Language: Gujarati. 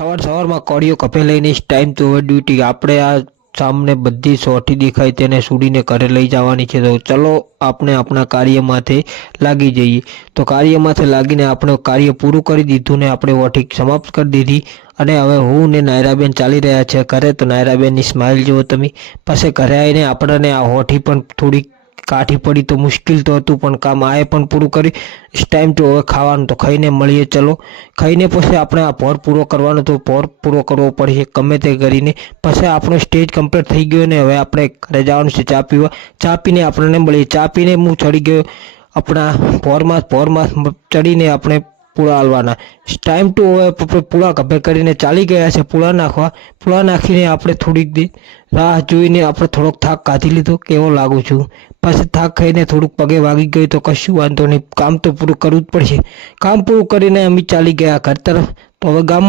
સવારમાં કોળીઓ કપે લઈને ટાઈમ તો હવે ડ્યુટી આપણે આ સામને બધી સોટી દેખાય તેને સુડીને ઘરે લઈ જવાની છે. તો ચલો આપણે આપણા કાર્યમાંથી લાગી જઈએ. તો કાર્યમાંથી લાગીને આપણે કાર્ય પૂરું કરી દીધું ને આપણે ઓઠી સમાપ્ત કરી દીધી. અને હવે હું ને નાયરાબેન ચાલી રહ્યા છે ઘરે. તો નાયરાબેનની સ્માઇલ જુઓ તમે. પછી ઘરે આવીને આપણને આ હોઠી પણ થોડી કાઠી પડી તો મુશ્કેલ તો હતું, પણ કામ આએ પણ પૂરું કરી. ટાઈમ તો હવે ખાવાનું, તો ખાઈને મળીએ. ચલો ખાઈને પછી આપણે આ ભોર પૂરો કરવાનો, તો ભોર પૂરો કરવો પડશે ગમે તે કરીને. પછી આપણો સ્ટેજ કમ્પ્લીટ થઈ ગયો ને હવે આપણે ઘરે જવાનું છે ચા પીવા. ચા પીને આપણને મળીએ. ચા પીને હું ચડી ગયો આપણા ભોરમાં ચડીને આપણે પૂળા હાલવાના. ટાઈમ ટુ હવે પૂળા ગભે કરીને ચાલી ગયા છે પૂળા નાખવા. પૂળા નાખીને આપણે થોડીક રાહ જોઈને આપણે થોડોક થાક કાઢી લીધો. કેવો લાગુ છું? પછી થાક ખાઈને થોડુંક પગે વાગી ગયું તો કશું વાંધો નહીં, કામ તો પૂરું કરવું જ પડશે. કામ પૂરું કરીને અમે ચાલી ગયા ઘર તરફ. તો હવે ગામ